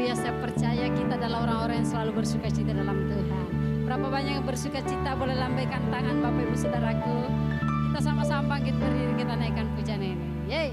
Haleluya, saya percaya kita adalah orang-orang yang selalu bersuka cita dalam Tuhan. Berapa banyak yang bersuka cita, boleh lambaikan tangan Bapak Ibu Saudaraku. Kita sama-sama bangkit berdiri, kita naikkan pujian ini. Yeay.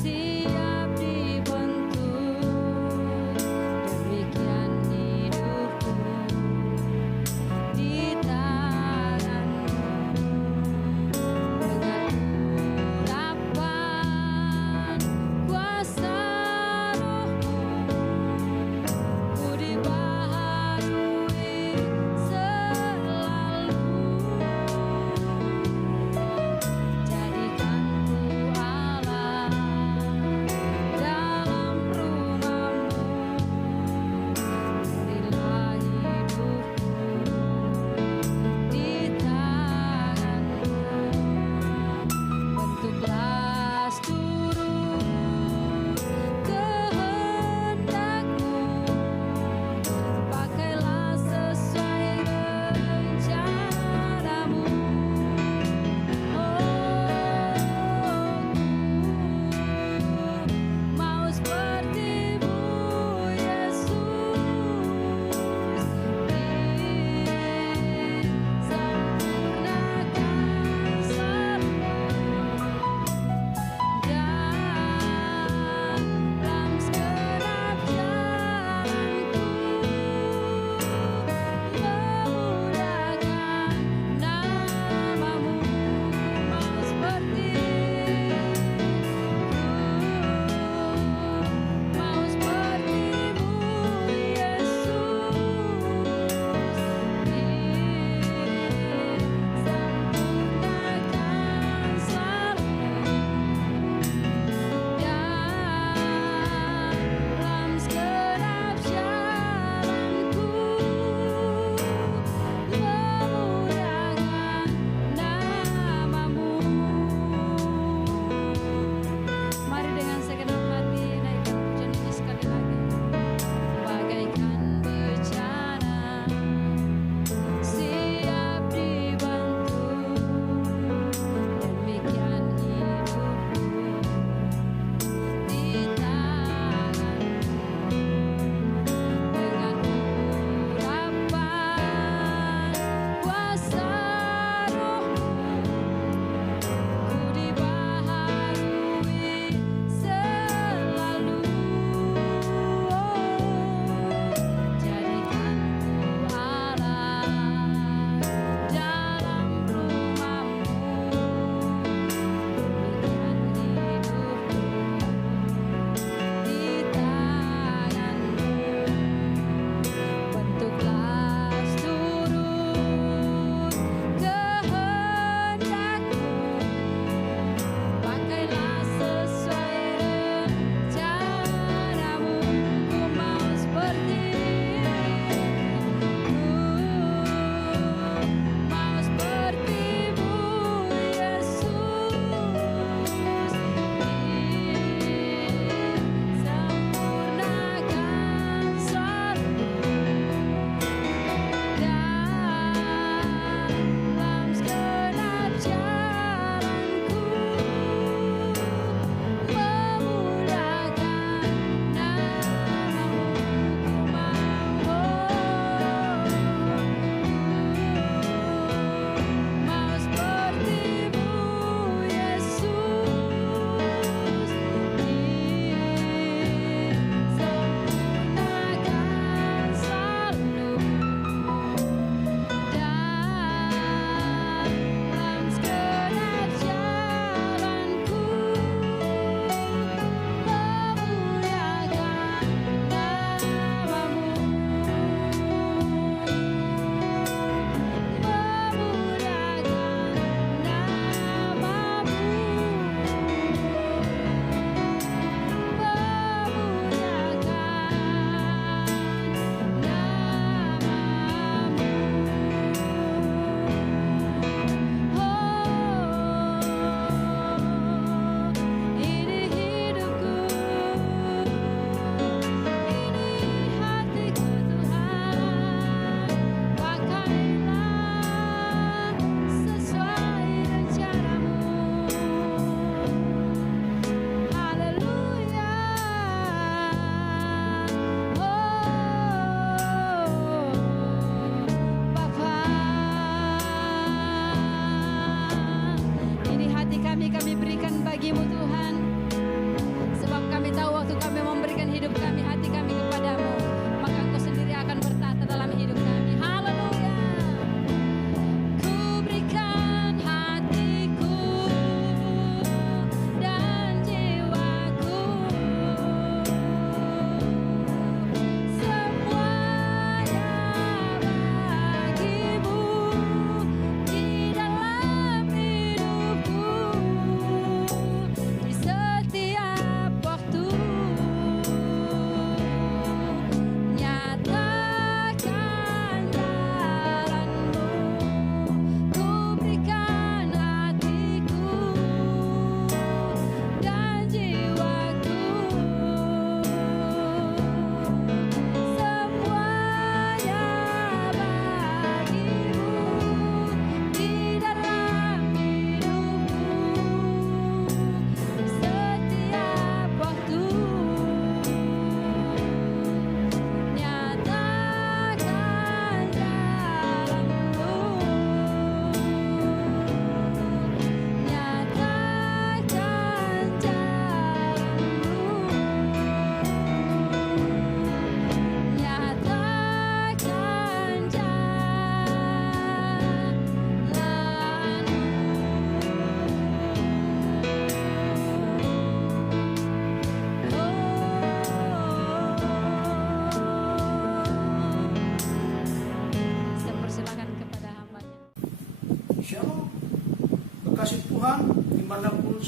Siap dibentuk, demikian hidup.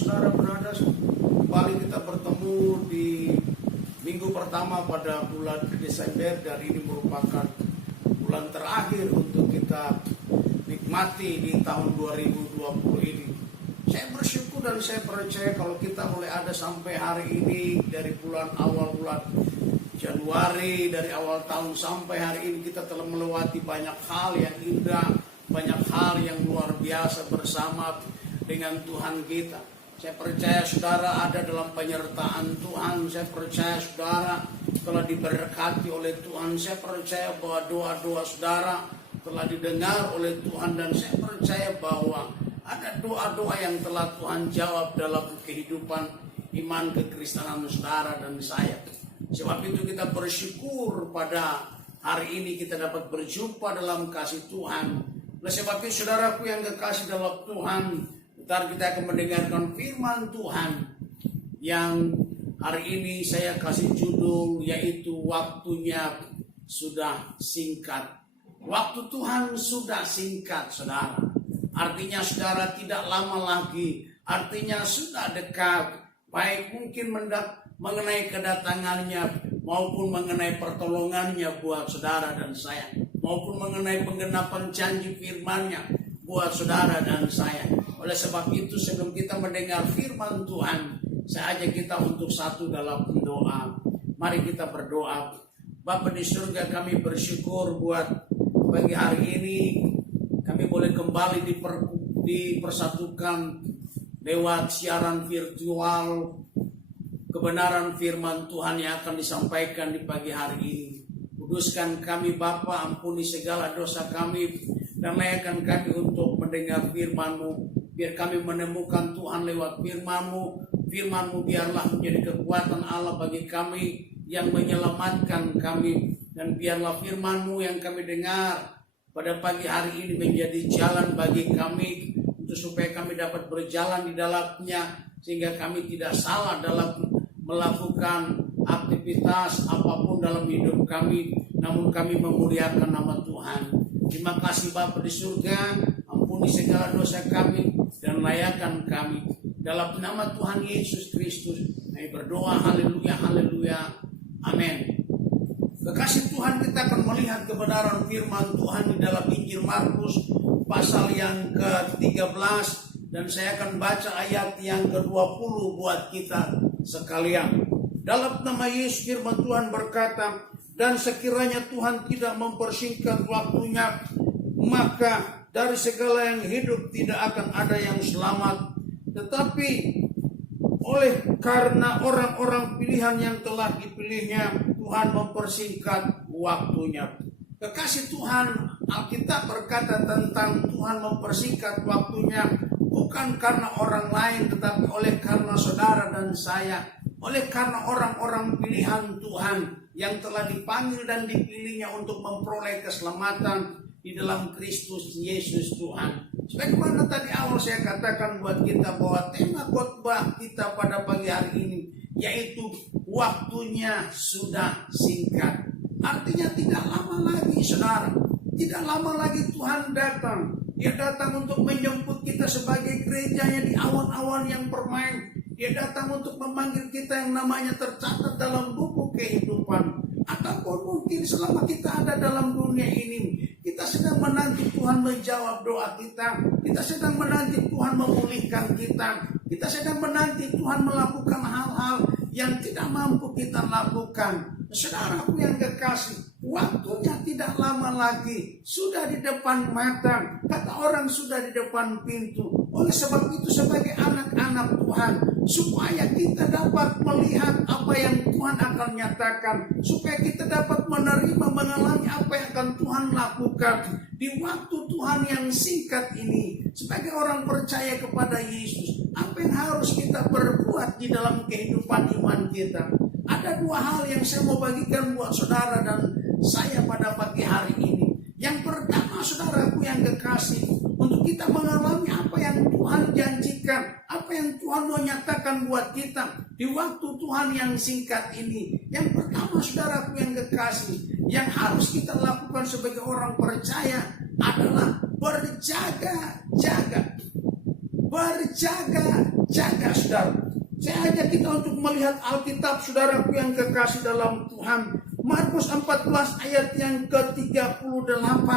saudara berada, kembali kita bertemu di minggu pertama pada bulan Desember, dan ini merupakan bulan terakhir untuk kita nikmati di tahun 2020 ini. Saya bersyukur dan saya percaya kalau kita mulai ada sampai hari ini, dari awal bulan Januari, dari awal tahun sampai hari ini, kita telah melewati banyak hal yang indah, banyak hal yang luar biasa bersama dengan Tuhan kita. Saya percaya saudara ada dalam penyertaan Tuhan. Saya percaya saudara telah diberkati oleh Tuhan. Saya percaya bahwa doa-doa saudara telah didengar oleh Tuhan, dan saya percaya bahwa ada doa-doa yang telah Tuhan jawab dalam kehidupan iman kekristenan saudara dan saya. Sebab itu kita bersyukur pada hari ini kita dapat berjumpa dalam kasih Tuhan. Oleh sebab itu saudaraku yang kekasih dalam Tuhan, ntar kita akan mendengarkan firman Tuhan yang hari ini saya kasih judul, yaitu waktunya sudah singkat. Waktu Tuhan sudah singkat, saudara. Artinya saudara tidak lama lagi, artinya sudah dekat. Baik mungkin mengenai kedatangannya maupun mengenai pertolongannya buat saudara dan saya, maupun mengenai penggenapan janji firman-Nya buat saudara dan saya. Oleh sebab itu sebelum kita mendengar firman Tuhan, saya ajak kita untuk satu dalam doa. Mari kita berdoa. Bapa di surga, kami bersyukur buat pagi hari ini kami boleh kembali dipersatukan lewat siaran virtual kebenaran firman Tuhan yang akan disampaikan di pagi hari ini. Kuduskan kami Bapa, ampuni segala dosa kami, dan layakkan kami untuk mendengar firman-Mu. Biar kami menemukan Tuhan lewat firman-Mu. Firman-Mu biarlah menjadi kekuatan Allah bagi kami yang menyelamatkan kami. Dan biarlah firman-Mu yang kami dengar pada pagi hari ini menjadi jalan bagi kami, untuk supaya kami dapat berjalan di dalamnya, sehingga kami tidak salah dalam melakukan aktivitas apapun dalam hidup kami, namun kami memuliakan nama Tuhan. Terima kasih Bapa di surga, ampuni segala dosa kami dan layakan kami. Dalam nama Tuhan Yesus Kristus, kami berdoa, haleluya, haleluya, amin. Kekasih Tuhan, kita akan melihat kebenaran firman Tuhan di dalam Injil Markus pasal yang ke-13, dan saya akan baca ayat yang ke-20 buat kita sekalian. Dalam nama Yesus firman Tuhan berkata, dan sekiranya Tuhan tidak mempersingkat waktunya, maka dari segala yang hidup tidak akan ada yang selamat. Tetapi oleh karena orang-orang pilihan yang telah dipilihnya, Tuhan mempersingkat waktunya. Kekasih Tuhan, Alkitab berkata tentang Tuhan mempersingkat waktunya bukan karena orang lain, tetapi oleh karena saudara dan saya, oleh karena orang-orang pilihan Tuhan yang telah dipanggil dan dipilihnya untuk memperoleh keselamatan di dalam Kristus Yesus Tuhan. Sebagaimana tadi awal saya katakan buat kita bahwa tema khotbah kita pada pagi hari ini yaitu waktunya sudah singkat. Artinya tidak lama lagi saudara, tidak lama lagi Tuhan datang. Dia datang untuk menjemput kita sebagai gerejanya di awan-awan yang bermain. Dia datang untuk memanggil kita yang namanya tercatat dalam buku kehidupan. Ataupun mungkin selama kita ada dalam dunia ini, kita sedang menanti Tuhan menjawab doa kita. Kita sedang menanti Tuhan memulihkan kita. Kita sedang menanti Tuhan melakukan hal-hal yang tidak mampu kita lakukan. Saudaraku yang kekasih, waktunya tidak lama lagi, sudah di depan mata. Kata orang sudah di depan pintu. Oleh sebab itu sebagai anak-anak Tuhan, supaya kita dapat melihat apa yang Tuhan akan nyatakan, supaya kita dapat menerima, mengalami apa yang akan Tuhan lakukan di waktu Tuhan yang singkat ini. Sebagai orang percaya kepada Yesus, apa yang harus kita perbuat di dalam kehidupan iman kita? Ada dua hal yang saya mau bagikan buat saudara dan saya pada pagi hari ini. Yang pertama, saudaraku yang kekasih, untuk kita mengalami apa yang Tuhan janjikan, apa yang Tuhan mau nyatakan buat kita di waktu Tuhan yang singkat ini. Yang pertama, saudaraku yang kekasih, yang harus kita lakukan sebagai orang percaya adalah berjaga-jaga. Berjaga-jaga. jaga, saudara. Saya ajak kita untuk melihat Alkitab, saudaraku yang kekasih dalam Tuhan. Markus 14 ayat yang ke-38.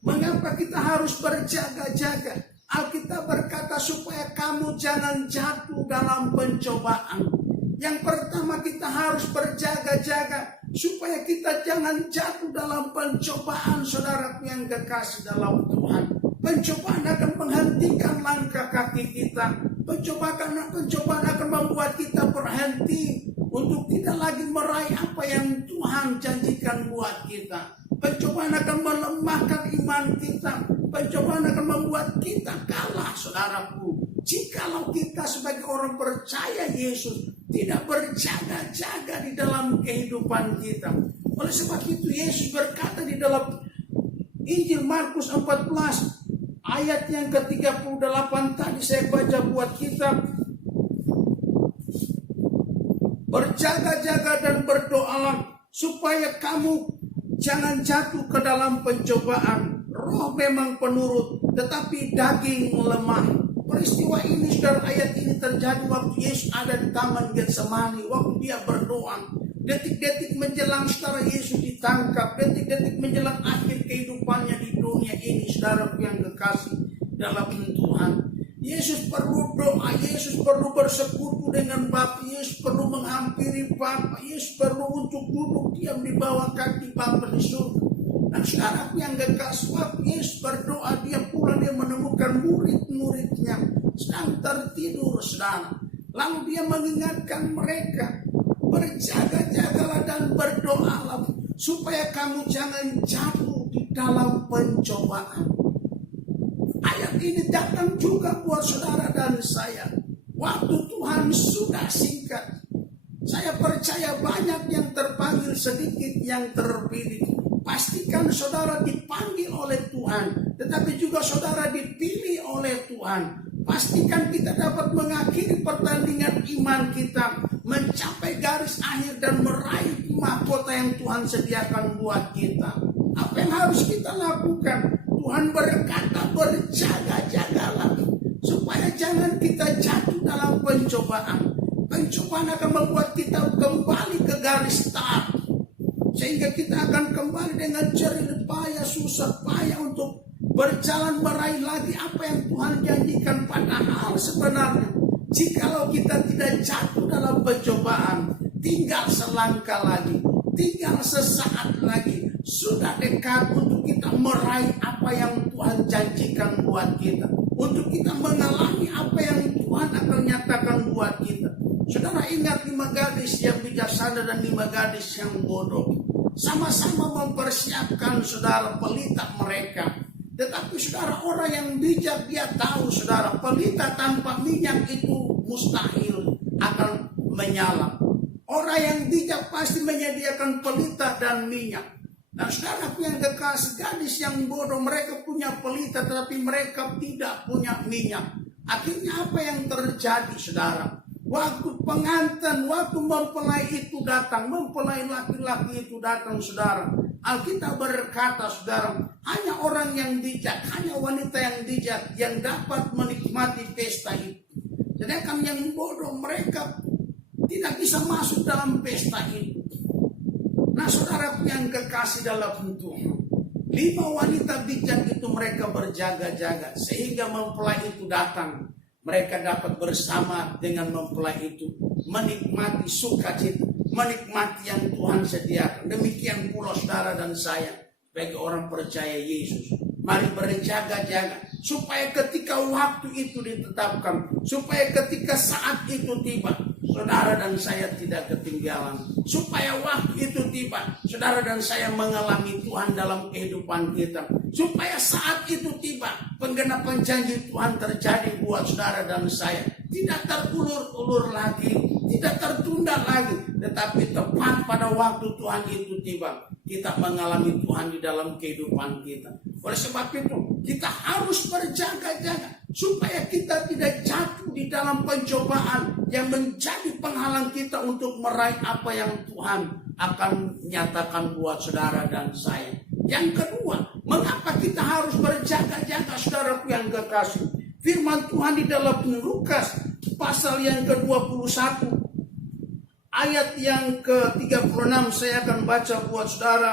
Mengapa kita harus berjaga-jaga? Alkitab berkata supaya kamu jangan jatuh dalam pencobaan. Yang pertama kita harus berjaga-jaga supaya kita jangan jatuh dalam pencobaan, saudaraku yang kekasih dalam Tuhan. Pencobaan akan menghentikan langkah kaki kita. Pencobaan akan membuat kita berhenti untuk tidak lagi meraih apa yang Tuhan janjikan buat kita. Pencobaan akan melemahkan iman kita. Pencobaan akan membuat kita kalah, saudaraku. Jikalau kita sebagai orang percaya Yesus tidak berjaga-jaga di dalam kehidupan kita. Oleh sebab itu Yesus berkata di dalam Injil Markus 14 ayat yang ke-38 tadi saya baca buat kita. Berjaga-jaga dan berdoalah supaya kamu jangan jatuh ke dalam pencobaan. Roh memang penurut, tetapi daging lemah. Peristiwa ini, saudara, ayat ini terjadi waktu Yesus ada di Taman Getsemani, waktu dia berdoa. Detik-detik menjelang, saudara, Yesus ditangkap. Detik-detik menjelang akhir kehidupannya di dunia ini, saudara yang kekasih dalam Tuhan. Yesus perlu doa, Yesus perlu bersekutu dengan Bapa, Yesus perlu menghampiri Bapa, Yesus perlu untuk duduk diam di bawah kaki Bapa di surga. Dan saudara yang kekasih, waktu Yesus berdoa, dia pulang, dia menemukan murid-muridnya sedang tertidur, saudara. Lalu dia mengingatkan mereka, berjaga-jagalah dan berdoalah supaya kamu jangan jatuh di dalam pencobaan. Ayat ini datang juga buat saudara dan saya. Waktu Tuhan sudah singkat. Saya percaya banyak yang terpanggil, sedikit yang terpilih. Pastikan saudara dipanggil oleh Tuhan, tetapi juga saudara dipilih oleh Tuhan. Pastikan kita dapat mengakhiri pertandingan iman kita, mencapai garis akhir dan meraih mahkota yang Tuhan sediakan buat kita. Apa yang harus kita lakukan? Tuhan berkata berjaga-jagalah supaya jangan kita jatuh dalam pencobaan. Pencobaan akan membuat kita kembali ke garis start, sehingga kita akan kembali dengan jerih payah, susah payah untuk berjalan meraih lagi apa yang Tuhan janjikan. Padahal sebenarnya jikalau kita tidak jatuh dalam pencobaan, tinggal selangkah lagi, tinggal sesaat lagi, sudah dekat untuk kita meraih apa yang Tuhan janjikan buat kita, untuk kita mengalami apa yang Tuhan akan nyatakan buat kita. Saudara ingat 5 gadis yang bijaksana dan 5 gadis yang bodoh, sama-sama mempersiapkan, saudara, pelita mereka. Tetapi saudara, orang yang bijak dia tahu, saudara, pelita tanpa minyak itu mustahil akan menyala. Orang yang bijak pasti menyediakan pelita dan minyak. Dan saudara yang kekasih, gadis yang bodoh, mereka punya pelita tetapi mereka tidak punya minyak. Akhirnya apa yang terjadi, saudara? Waktu pengantin, waktu mempelai itu datang, mempelai laki-laki itu datang, saudara. Alkitab berkata, saudara, hanya orang yang bijak, hanya wanita yang bijak yang dapat menikmati pesta itu. Sedangkan yang bodoh, mereka tidak bisa masuk dalam pesta itu. Nah, saudara yang kekasih dalam Tuhan, 5 wanita bijak itu mereka berjaga-jaga sehingga mempelai itu datang. Mereka dapat bersama dengan mempelai itu menikmati sukacita, menikmati yang Tuhan sediakan. Demikian pula saudara dan saya bagi orang percaya Yesus. Mari berjaga-jaga supaya ketika waktu itu ditetapkan, supaya ketika saat itu tiba, saudara dan saya tidak ketinggalan. Supaya waktu itu tiba, saudara dan saya mengalami Tuhan dalam kehidupan kita. Supaya saat itu tiba, penggenapan janji Tuhan terjadi buat saudara dan saya. Tidak terulur-ulur lagi, tidak tertunda lagi, tetapi tepat pada waktu Tuhan itu tiba, kita mengalami Tuhan di dalam kehidupan kita. Oleh sebab itu, kita harus berjaga-jaga supaya kita tidak jatuh di dalam pencobaan yang menjadi penghalang kita untuk meraih apa yang Tuhan akan nyatakan buat saudara dan saya. Yang kedua, mengapa kita harus berjaga-jaga, saudaraku yang kekasih? Firman Tuhan di dalam Lukas pasal yang ke-21, ayat yang ke-36 saya akan baca buat saudara.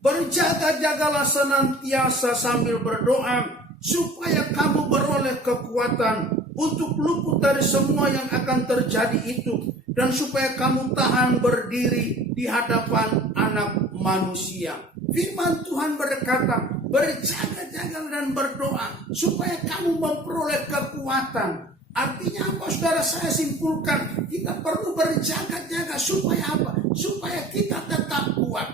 Berjaga-jagalah senantiasa sambil berdoa, supaya kamu beroleh kekuatan untuk luput dari semua yang akan terjadi itu, dan supaya kamu tahan berdiri di hadapan Anak Manusia. Firman Tuhan berkata, berjaga-jaga dan berdoa supaya kamu memperoleh kekuatan. Artinya apa, saudara? Saya simpulkan, kita perlu berjaga-jaga supaya apa? Supaya kita tetap kuat.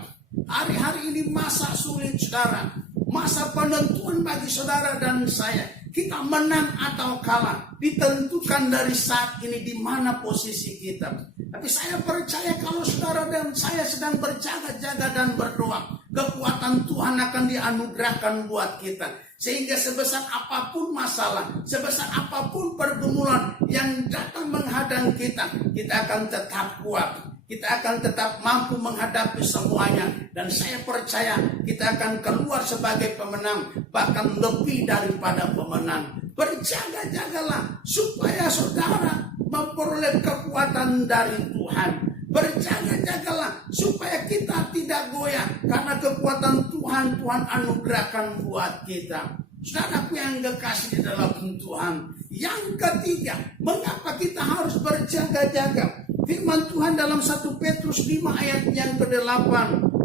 Hari-hari ini masa sulit, saudara. Masa penentuan bagi saudara dan saya. Kita menang atau kalah ditentukan dari saat ini di mana posisi kita. Tapi saya percaya kalau saudara dan saya sedang berjaga-jaga dan berdoa, kekuatan Tuhan akan dianugerahkan buat kita. Sehingga sebesar apapun masalah, sebesar apapun pergumulan yang datang menghadang kita, kita akan tetap kuat. Kita akan tetap mampu menghadapi semuanya. Dan saya percaya kita akan keluar sebagai pemenang, bahkan lebih daripada pemenang. Berjaga-jagalah supaya saudara memperoleh kekuatan dari Tuhan. Berjaga-jagalah supaya kita tidak goyah, karena kekuatan Tuhan anugerahkan buat kita. Saudaraku yang kekasih di dalam Tuhan. Yang ketiga, mengapa kita harus berjaga-jaga? Firman Tuhan dalam 1 Petrus 5 ayat yang ke-8.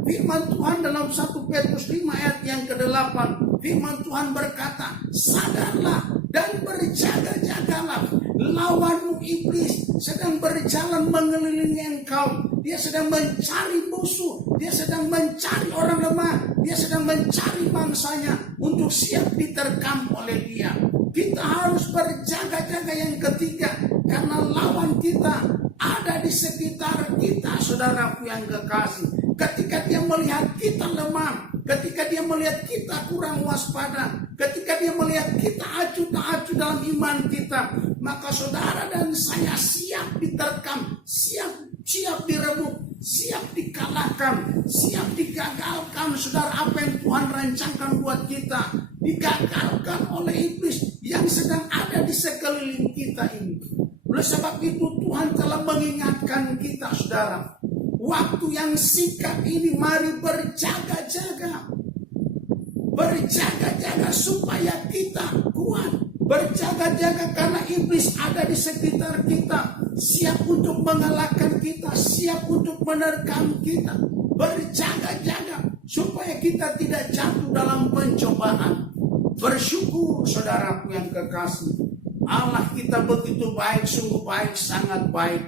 Firman Tuhan dalam 1 Petrus 5 ayat yang ke-8. Firman Tuhan berkata, sadarlah dan berjaga-jagalah. Lawanmu iblis sedang berjalan mengelilingi engkau. Dia sedang mencari musuh. Dia sedang mencari orang lemah. Dia sedang mencari bangsanya untuk siap diterkam oleh dia. Kita harus berjaga-jaga yang ketiga, karena lawan kita ada di sekitar kita, saudaraku yang kekasih. Ketika dia melihat kita lemah, ketika dia melihat kita kurang waspada, ketika dia melihat kita acuh tak acuh dalam iman kita, maka saudara dan saya siap diterkam, siap direbut, siap dikalahkan, siap digagalkan. Saudara, apa yang Tuhan rancangkan buat kita digagalkan oleh iblis yang sedang ada di sekeliling kita ini. Oleh sebab itu Tuhan telah mengingatkan kita, saudara, waktu yang singkat ini mari berjaga-jaga. Berjaga-jaga supaya kita kuat. Berjaga-jaga karena iblis ada di sekitar kita, siap untuk mengalahkan kita, siap untuk menerkam kita. Berjaga-jaga supaya kita tidak jatuh dalam pencobaan. Bersyukur, saudaraku yang kekasih, Allah kita begitu baik, sungguh baik, sangat baik.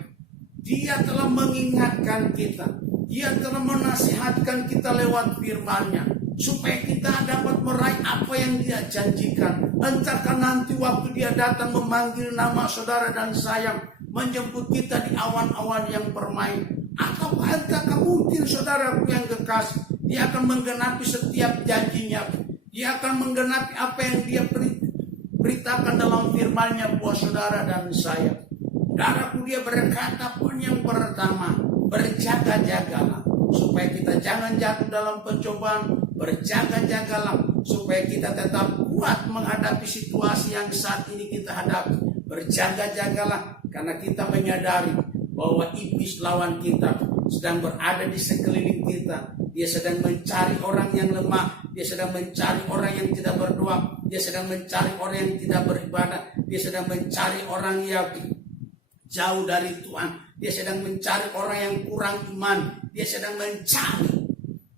Dia telah mengingatkan kita, Dia telah menasihatkan kita lewat firman-Nya, supaya kita dapat meraih apa yang Dia janjikan. Entahkah nanti waktu Dia datang memanggil nama saudara dan saya, menjemput kita di awan-awan yang permai, atau entahkah mungkin saudaraku yang kekasih, Dia akan menggenapi setiap janjinya. Dia akan menggenapi apa yang Dia beritakan dalam firman-Nya buat saudara dan saya. Saudaraku, Dia berkata pun yang pertama, berjaga-jagalah supaya kita jangan jatuh dalam pencobaan. Berjaga-jagalah supaya kita tetap kuat menghadapi situasi yang saat ini kita hadapi. Berjaga-jagalah karena kita menyadari bahwa iblis lawan kita sedang berada di sekeliling kita. Dia sedang mencari orang yang lemah. Dia sedang mencari orang yang tidak berdoa. Dia sedang mencari orang yang tidak beribadah. Dia sedang mencari orang yang jauh dari Tuhan. Dia sedang mencari orang yang kurang iman. Dia sedang mencari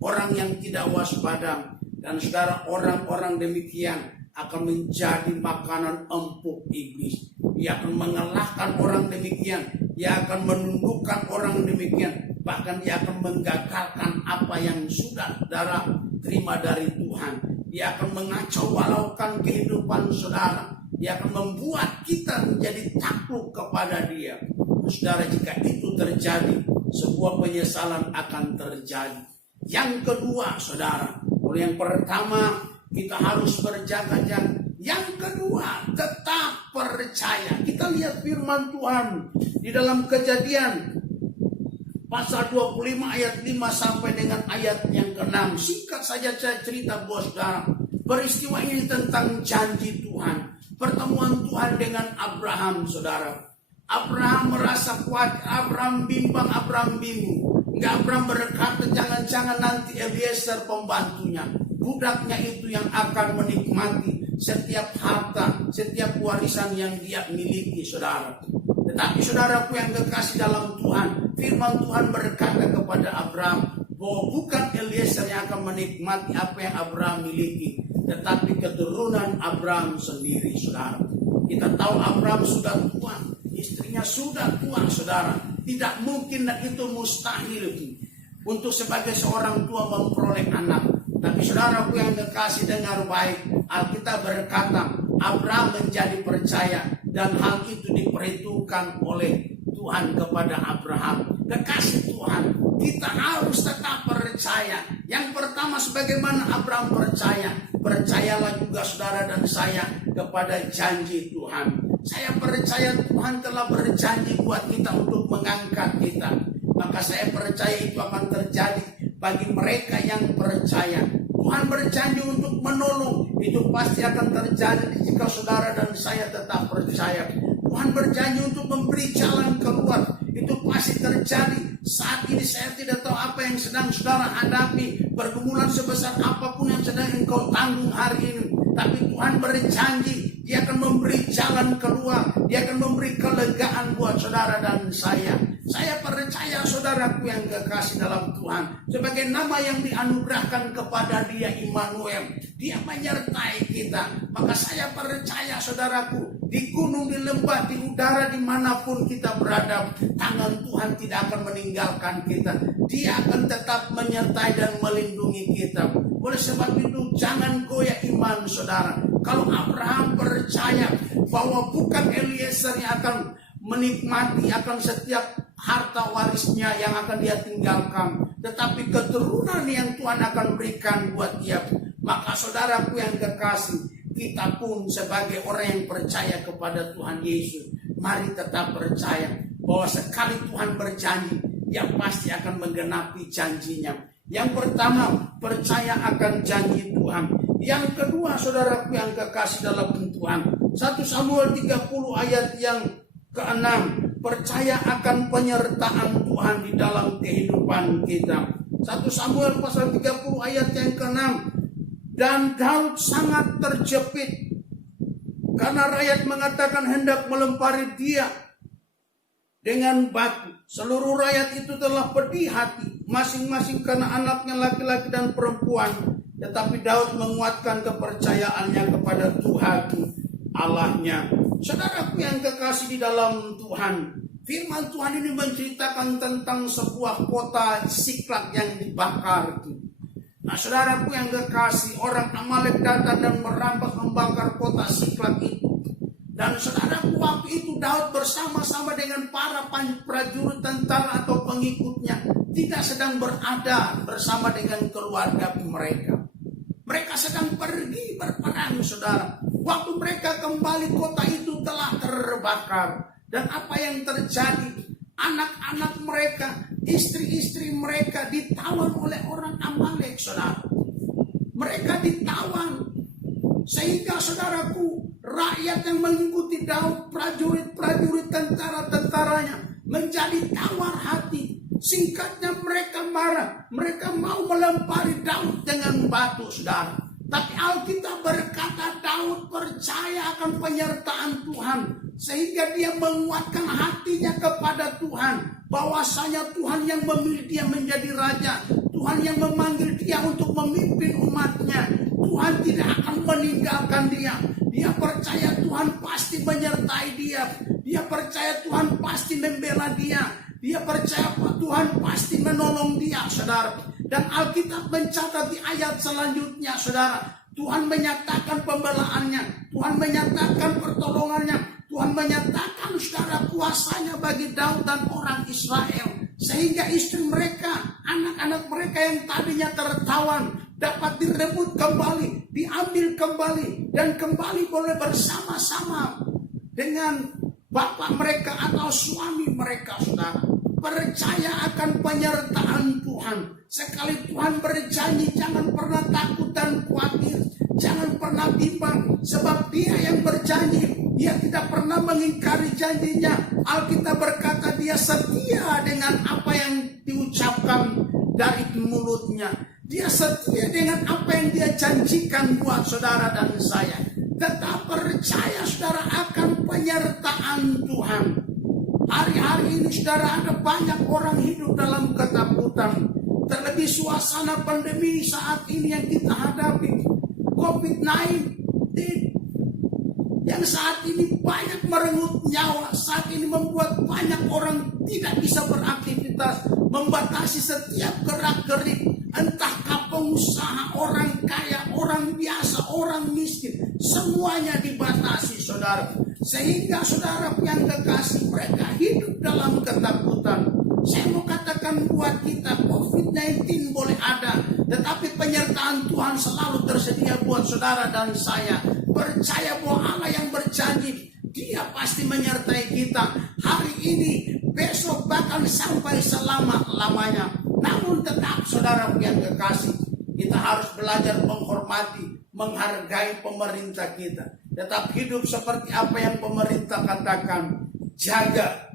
orang yang tidak waspada. Dan saudara, orang-orang demikian akan menjadi makanan empuk iblis. Dia akan mengalahkan orang demikian. Dia akan menundukkan orang demikian. Bahkan dia akan menggagalkan apa yang sudah saudara terima dari Tuhan. Dia akan mengacau balaukan kehidupan saudara. Dia akan membuat kita menjadi takut kepada Dia. Saudara, jika itu terjadi, sebuah penyesalan akan terjadi. Yang kedua, saudara, yang pertama kita harus berjaga-jaga. Yang kedua, tetap percaya. Kita lihat firman Tuhan di dalam Kejadian pasal 25 ayat 5 sampai dengan ayat yang ke-6. Singkat saja saya cerita buat saudara. Peristiwa ini tentang janji Tuhan. Pertemuan Tuhan dengan Abraham, saudara. Abraham merasa kuat, Abraham bimbang, Abraham bingung. Enggak, Abraham berkata jangan-jangan nanti Eliezer pembantunya, budaknya itu yang akan menikmati setiap harta, setiap warisan yang dia miliki, saudara. Tetapi saudaraku yang kekasih dalam Tuhan, firman Tuhan berkata kepada Abraham bahwa bukan Eliezer yang akan menikmati apa yang Abraham miliki, tetapi keturunan Abraham sendiri, saudara. Kita tahu Abraham sudah tua, istrinya sudah tua, saudara. Tidak mungkin dan itu mustahil untuk sebagai seorang tua memperoleh anak. Tapi saudaraku yang kekasih, dengar baik, Alkitab berkata Abraham menjadi percaya dan hal itu diperhitungkan oleh Tuhan kepada Abraham. Kekasih Tuhan, kita harus tetap percaya. Yang pertama, sebagaimana Abraham percaya, percayalah juga saudara dan saya kepada janji Tuhan. Saya percaya Tuhan telah berjanji buat kita untuk mengangkat kita. Maka saya percaya itu akan terjadi bagi mereka yang percaya. Tuhan berjanji untuk menolong, itu pasti akan terjadi jika saudara dan saya tetap percaya. Tuhan berjanji untuk memberi jalan keluar, itu pasti terjadi. Saat ini saya tidak tahu apa yang sedang saudara hadapi, pergumulan sebesar apapun yang sedang engkau tanggung hari ini. Tapi Tuhan berjanji, Dia akan memberi jalan keluar, Dia akan memberi kelegaan buat saudara dan saya. Saya percaya saudaraku yang kekasih dalam Tuhan, sebagai nama yang dianugerahkan kepada Dia, Immanuel, Dia menyertai kita. Maka saya percaya saudaraku, di gunung, di lembah, di udara, dimanapun kita berada, tangan Tuhan tidak akan meninggalkan kita. Dia akan tetap menyertai dan melindungi kita. Oleh sebab itu jangan goyah iman saudara. Kalau Abraham percaya bahwa bukan Eliezer yang akan menikmati akan setiap harta warisnya yang akan dia tinggalkan, tetapi keturunan yang Tuhan akan berikan buat dia, maka saudaraku yang kekasih, kita pun sebagai orang yang percaya kepada Tuhan Yesus, mari tetap percaya bahwa sekali Tuhan berjanji, Dia pasti akan menggenapi janjinya. Yang pertama, percaya akan janji Tuhan. Yang kedua, saudaraku yang kekasih dalam Tuhan, 1 Samuel 30 ayat yang ke-6, percaya akan penyertaan Tuhan di dalam kehidupan kita. 1 Samuel pasal 30 ayat yang ke-6, dan Daud sangat terjepit karena rakyat mengatakan hendak melempari dia dengan batu. Seluruh rakyat itu telah pedih hati, masing-masing karena anaknya laki-laki dan perempuan. Tetapi Daud menguatkan kepercayaannya kepada Tuhan Allahnya. Saudaraku yang kekasih di dalam Tuhan, firman Tuhan ini menceritakan tentang sebuah kota Siklag yang dibakar. Nah saudaraku yang kekasih, orang Amalek datang dan merampas membakar kota Siklag itu. Dan saudaraku, waktu itu Daud bersama-sama dengan para prajurit tentara atau pengikutnya tidak sedang berada bersama dengan keluarga mereka. Mereka sedang pergi berperang, saudara. Waktu mereka kembali, kota itu telah terbakar. Dan apa yang terjadi? Anak-anak mereka, istri-istri mereka ditawan oleh orang Amalek, saudara. Mereka ditawan. Sehingga saudaraku, rakyat yang mengikuti Daud, prajurit-prajurit tentara-tentaranya menjadi tawar hati. Singkatnya mereka marah, mereka mau melempari Daud dengan batu, saudara. Tapi Alkitab berkata Daud percaya akan penyertaan Tuhan, sehingga dia menguatkan hatinya kepada Tuhan, bahwasanya Tuhan yang memilih dia menjadi raja, Tuhan yang memanggil dia untuk memimpin umatnya. Tuhan tidak akan meninggalkan dia. Dia percaya Tuhan pasti menyertai dia. Dia percaya Tuhan pasti membela dia. Dia percaya Tuhan pasti menolong dia, saudara. Dan Alkitab mencatat di ayat selanjutnya, saudara, Tuhan menyatakan pembelaannya, Tuhan menyatakan pertolongannya, Tuhan menyatakan saudara kuasanya bagi Daud dan orang Israel. Sehingga istri mereka, anak-anak mereka yang tadinya tertawan dapat direbut kembali, diambil kembali, dan kembali boleh bersama-sama dengan bapak mereka atau suami mereka, saudara. Percaya akan penyertaan Tuhan. Sekali Tuhan berjanji, jangan pernah takut dan khawatir, jangan pernah bimbang, sebab Dia yang berjanji Dia tidak pernah mengingkari janjinya. Alkitab berkata dia setia dengan apa yang diucapkan dari mulutnya. Dia setia dengan apa yang dia janjikan buat saudara dan saya. Tetap percaya saudara akan penyertaan Tuhan. Hari-hari ini saudara, ada banyak orang hidup dalam ketakutan. Terlebih suasana pandemi saat ini yang kita hadapi, COVID-19, yang saat ini banyak merenggut nyawa, saat ini membuat banyak orang tidak bisa beraktivitas, membatasi setiap gerak-gerik, entahkah pengusaha, orang kaya, orang biasa, orang miskin, semuanya dibatasi saudara. Sehingga saudara yang kekasih, mereka hidup dalam ketakutan. Saya mau katakan buat kita, COVID-19 boleh ada, tetapi penyertaan Tuhan selalu tersedia buat saudara dan saya. Percaya bahwa Allah yang berjanji, Dia pasti menyertai kita hari ini, besok, bahkan sampai selama-lamanya. Namun tetap saudara yang kekasih, kita harus belajar menghormati, menghargai pemerintah kita. Tetap hidup seperti apa yang pemerintah katakan. Jaga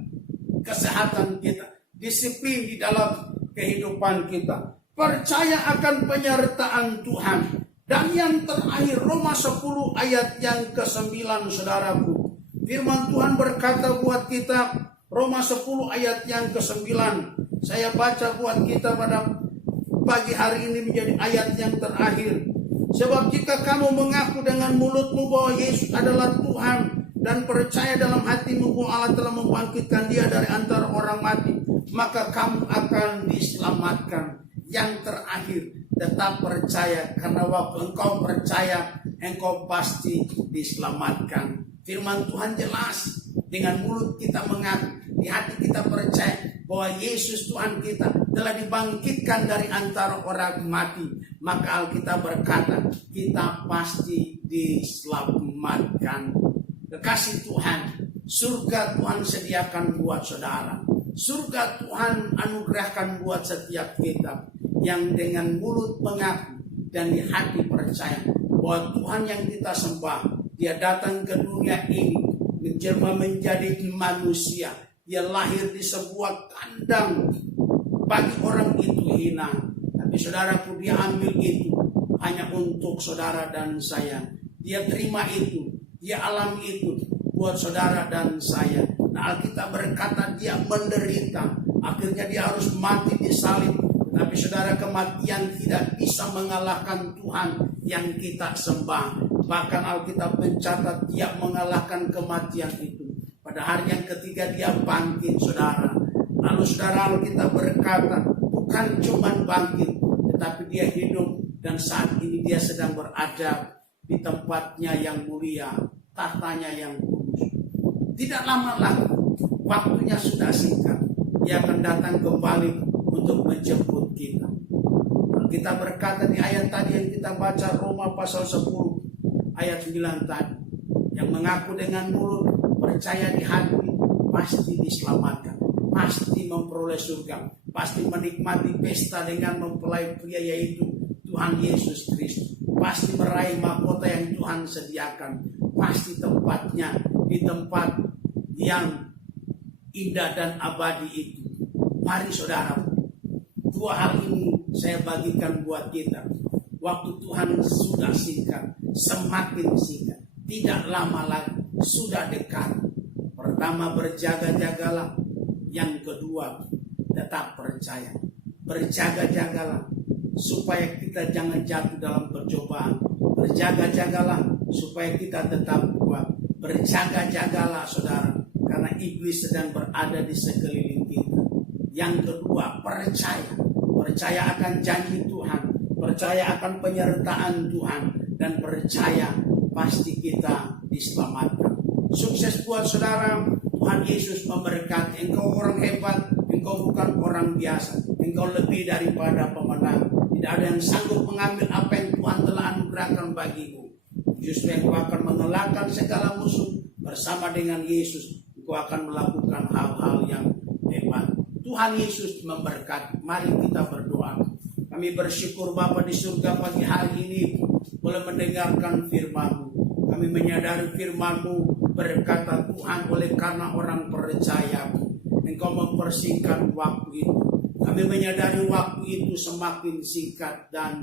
kesehatan kita, disiplin di dalam kehidupan kita, percaya akan penyertaan Tuhan. Dan yang terakhir, Roma 10 ayat yang ke-9 saudaraku. Firman Tuhan berkata buat kita, Roma 10 ayat yang ke-9. Saya baca buat kita pada pagi hari ini menjadi ayat yang terakhir. Sebab jika kamu mengaku dengan mulutmu bahwa Yesus adalah Tuhan dan percaya dalam hatimu bahwa Allah telah membangkitkan Dia dari antara orang mati, maka kamu akan diselamatkan. Yang terakhir, tetap percaya, karena waktu engkau percaya, engkau pasti diselamatkan. Firman Tuhan jelas, dengan mulut kita mengaku, di hati kita percaya bahwa Yesus Tuhan kita telah dibangkitkan dari antara orang mati, maka Alkitab berkata kita pasti diselamatkan. Kekasih Tuhan, surga Tuhan sediakan buat saudara, surga Tuhan anugerahkan buat setiap kita yang dengan mulut mengaku dan di hati percaya bahwa Tuhan yang kita sembah, Dia datang ke dunia ini menjelma menjadi manusia. Dia lahir di sebuah kandang, bagi orang itu hina. Tapi saudaraku, Dia ambil itu hanya untuk saudara dan saya. Dia terima itu, Dia alami itu buat saudara dan saya. Nah, Alkitab berkata Dia menderita, akhirnya Dia harus mati di salib. Tapi saudara, kematian tidak bisa mengalahkan Tuhan yang kita sembah. Bahkan Alkitab mencatat Dia mengalahkan kematian itu. Pada hari yang ketiga Dia bangkit saudara. Lalu saudara, Alkitab berkata bukan cuma bangkit, tetapi Dia hidup. Dan saat ini Dia sedang berada di tempatnya yang mulia, tahtanya yang kudus. Tidak lama lagi, waktunya sudah singkat, Dia akan datang kembali untuk menjemput kita. Kita berkata di ayat tadi yang kita baca, Roma pasal 10 ayat 9 tadi, yang mengaku dengan mulut, percaya di hati, pasti diselamatkan, pasti memperoleh surga, pasti menikmati pesta dengan mempelai pria yaitu Tuhan Yesus Kristus, pasti meraih mahkota yang Tuhan sediakan, pasti tempatnya di tempat yang indah dan abadi itu. Mari saudara, dua hal ini saya bagikan buat kita. Waktu Tuhan sudah singkat, semakin singkat, tidak lama lagi, sudah dekat. Pertama, berjaga-jagalah. Yang kedua, tetap percaya. Berjaga-jagalah supaya kita jangan jatuh dalam percobaan. Berjaga-jagalah supaya kita tetap kuat. Berjaga-jagalah saudara, karena iblis sedang berada di sekeliling kita. Yang kedua, percaya. Percaya akan janji Tuhan, percaya akan penyertaan Tuhan, dan percaya pasti kita diselamatkan. Sukses buat saudara. Tuhan Yesus memberkati. Engkau orang hebat, engkau bukan orang biasa, engkau lebih daripada pemenang. Tidak ada yang sanggup mengambil apa yang Tuhan telah anugerahkan bagimu. Justru engkau akan mengalahkan segala musuh. Bersama dengan Yesus, engkau akan melakukan hal-hal yang hebat. Tuhan Yesus memberkati. Mari kita berdoa. Kami bersyukur Bapa di surga, pagi hari ini boleh mendengarkan firman-Mu. Kami menyadari firman-Mu berkata Tuhan, oleh karena orang percaya Engkau mempersingkat waktu itu. Kami menyadari waktu itu semakin singkat dan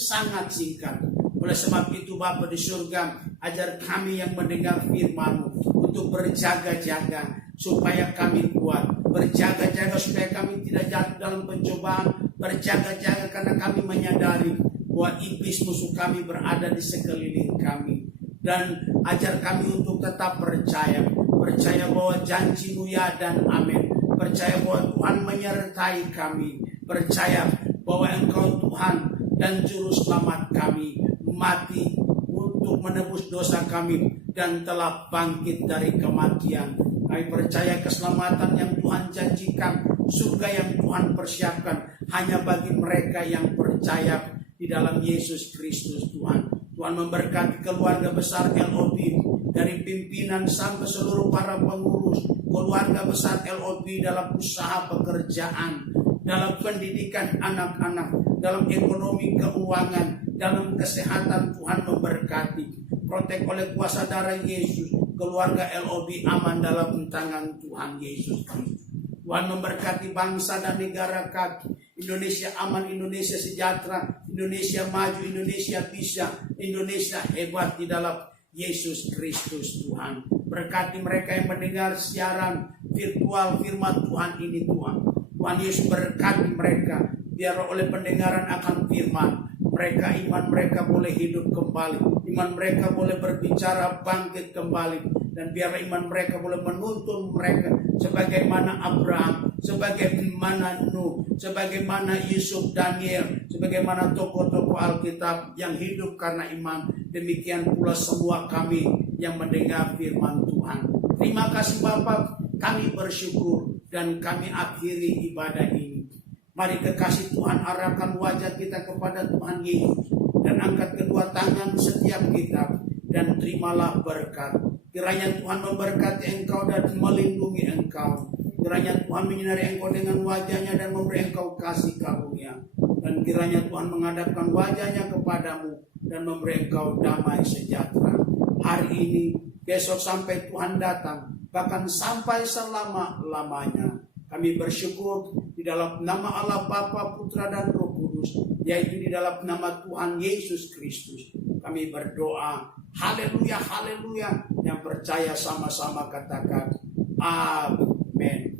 sangat singkat. Oleh sebab itu Bapa di surga, ajar kami yang mendengar firman-Mu untuk berjaga-jaga supaya kami kuat. Berjaga-jaga supaya kami tidak jatuh dalam pencobaan. Berjaga-jaga karena kami menyadari bahwa iblis musuh kami berada di sekeliling kami. Dan ajar kami untuk tetap percaya. Percaya bahwa janji-Mu ya dan amin. Percaya bahwa Tuhan menyertai kami. Percaya bahwa Engkau Tuhan dan Juru Selamat kami, mati untuk menebus dosa kami dan telah bangkit dari kematian. Kami percaya keselamatan yang Tuhan janjikan, surga yang Tuhan persiapkan hanya bagi mereka yang percaya di dalam Yesus Kristus Tuhan. Tuhan memberkati keluarga besar LOB, dari pimpinan sampai seluruh para pengurus, keluarga besar LOB dalam usaha pekerjaan, dalam pendidikan anak-anak, dalam ekonomi keuangan, dalam kesehatan. Tuhan memberkati, protek oleh kuasa darah Yesus, keluarga LOB aman dalam tangan Tuhan Yesus Kristus. Tuhan memberkati bangsa dan negara kami, Indonesia aman, Indonesia sejahtera, Indonesia maju, Indonesia bisa, Indonesia hebat di dalam Yesus Kristus Tuhan. Berkati mereka yang mendengar siaran virtual firman Tuhan ini Tuhan. Tuhan Yesus berkati mereka, biar oleh pendengaran akan firman, iman mereka boleh hidup kembali, iman mereka boleh berbicara bangkit kembali, dan biar iman mereka boleh menuntun mereka sebagaimana Abraham, sebagaimana Nuh, sebagaimana Yusuf, Daniel, sebagaimana tokoh-tokoh Alkitab yang hidup karena iman. Demikian pula semua kami yang mendengar firman Tuhan. Terima kasih Bapa, kami bersyukur dan kami akhiri ibadah ini. Mari kekasih Tuhan, arahkan wajah kita kepada Tuhan Yesus dan angkat kedua tangan setiap kita dan terimalah berkat. Kiranya Tuhan memberkati engkau dan melindungi engkau. Kiranya Tuhan menyinari engkau dengan wajahnya dan memberi engkau kasih karunia. Dan kiranya Tuhan menghadapkan wajahnya kepadamu dan memberi engkau damai sejahtera. Hari ini, besok sampai Tuhan datang, bahkan sampai selama-lamanya. Kami bersyukur di dalam nama Allah Bapa, Putra dan Roh Kudus, yaitu di dalam nama Tuhan Yesus Kristus. Kami berdoa, haleluya, haleluya. Yang percaya sama-sama katakan, amin.